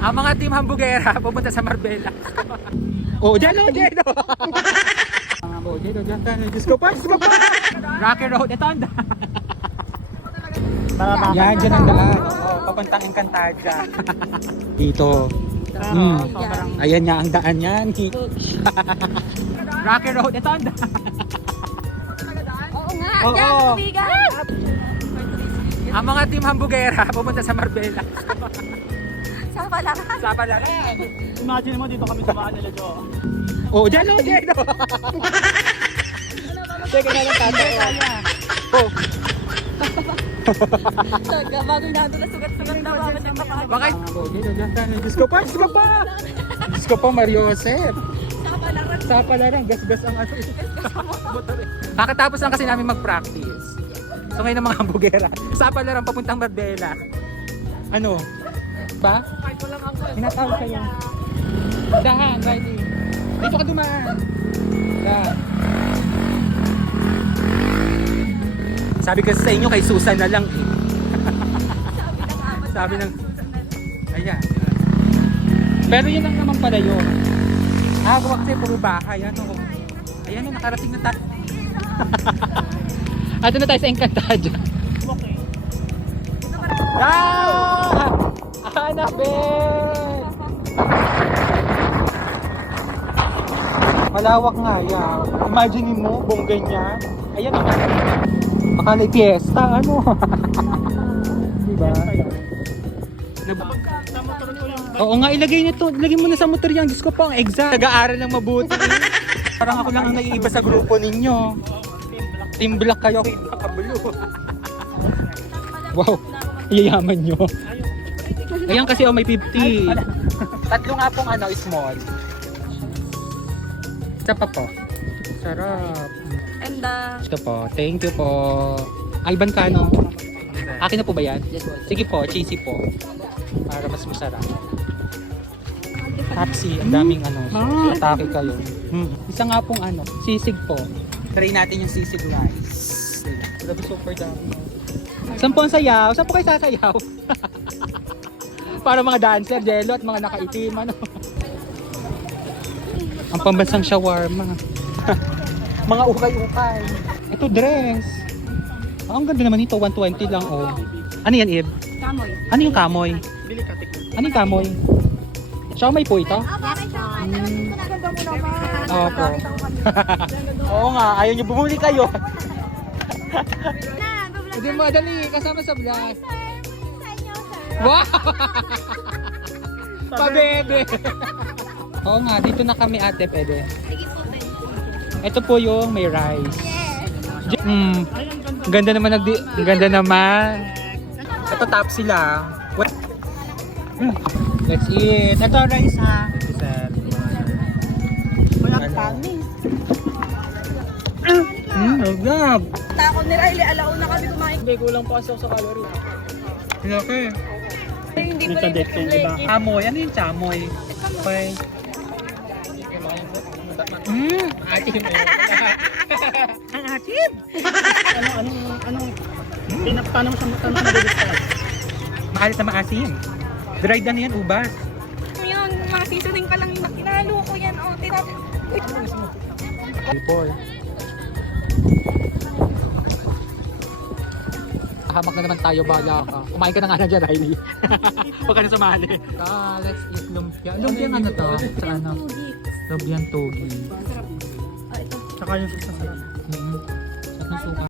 Ang mga team Hambugera pupunta sa Marbella. Oh, dyan o, dyan o. Oh, dyan o, dyan tayo. Diyos ko pa, Diyos ko pa. Rocky Road, ito ang daan. Yan, dyan ang daan. Oh, papuntang Encantadia. Dito. Ayan niya, ang daan yan. Rocky Road, ito ang daan. Oo nga, Oo. dyan, bigan. Ang mga team Hambugera pupunta sa Marbella. Sa Palaran. Sa Palaran. Imagine mo dito kami tumaan nila Jo. Oh, dyan o, dyan o. Teka na lang tatay. Oh, Bago nato na sugat-sugat na bago siya kapag. bakit? Oh, dyan o, dyan tayo. Diyos ko pa, Diyos ko pa. Diyos ko pa, Mario Joseph. Sa Palaran. Sa Palaran, gas-gas ang ano. Kakatapos lang kasi namin mag-practice. So ngayon ang mga Hambugera. Sa Palaran, papuntang Marbella. Ano? Ba? Hinatawag kayo. Dahan, Riley. Dito ka dumaan. Dahan. Sabi kasi sa inyo kay Susan na lang eh. Sabi ng ayan. Pero yun lang naman pala yun. Kasi puro bahay. Ano? Ayan yung nakarating na tayo. Ato na tayo sa Encantadia. Okay. Ah! Annabelle! Malawak nga yan. Imagine mo, buong ganyan. Ayan ang akala fiesta, ano? Diba? Sa motor ko lang. Oo nga, ilagay mo na sa motor yan. Diyos ko pa, ang exam. Nag-aaral lang mabuti. Parang ako lang ang naiiba sa grupo ninyo. Team Black kayo, nakabulu. Wow, iyayaman nyo. Ayan kasi may 50. Tatlo nga pong ano, small. Isa pa po. Sarap. And Ito po, thank you po. Alban Cano. Akin na po ba yan? Sige po, cheesy po. Para mas masarap. Taxi, ang daming ano, atake kayo. Isa nga pong ano, sisig po. Try natin yung sisig rice. Grabe, super dami. Saan po ang sayaw? Saan po kayo sasayaw? Para mga dancer, jello at mga nakaitim, ano. Ang pambansang shawarma. Mga ukay-ukay. Ito dress. Ang ganda naman ito, 120 lang oh. Ano yan, Ib? kamoy. Ano yung kamoy? Bili ka tik. Ano yung kamoy? Siomay po ito? Opo. Oo nga, ayaw nyo bumuli kayo. Hindi mo, dali, kasama sa vlog. Wow! Pabebe! Oo nga, dito na kami ate, pwede. Ito po yung may rice. Ganda naman ganda naman. Ito tapsi lang. Let's eat. Ito rice ha. Walang kami. Agab. Takot ni Riley, alauna kami kumain. Hindi, kulang pa sa calorie. Okay. Hindi pa rin Dito yung iba. Chamoy. Ano yung chamoy? Okay. Atim. Ang atim? Paano mo siya mabibigyan? Maalit na maasim. Dried na yan, ubas. Yun, mga seasoning pa lang yung kinalo ko yan. Oh, Before. Hamak na naman tayo, bala ka. Kumain ka na nga na dyan, Riley. Huwag ka na sumali. Let's eat lumpia. Lumpia ano to? Sa ano? Lumpiang togi. Tsaka yung sa sarap. Sarap ng suka.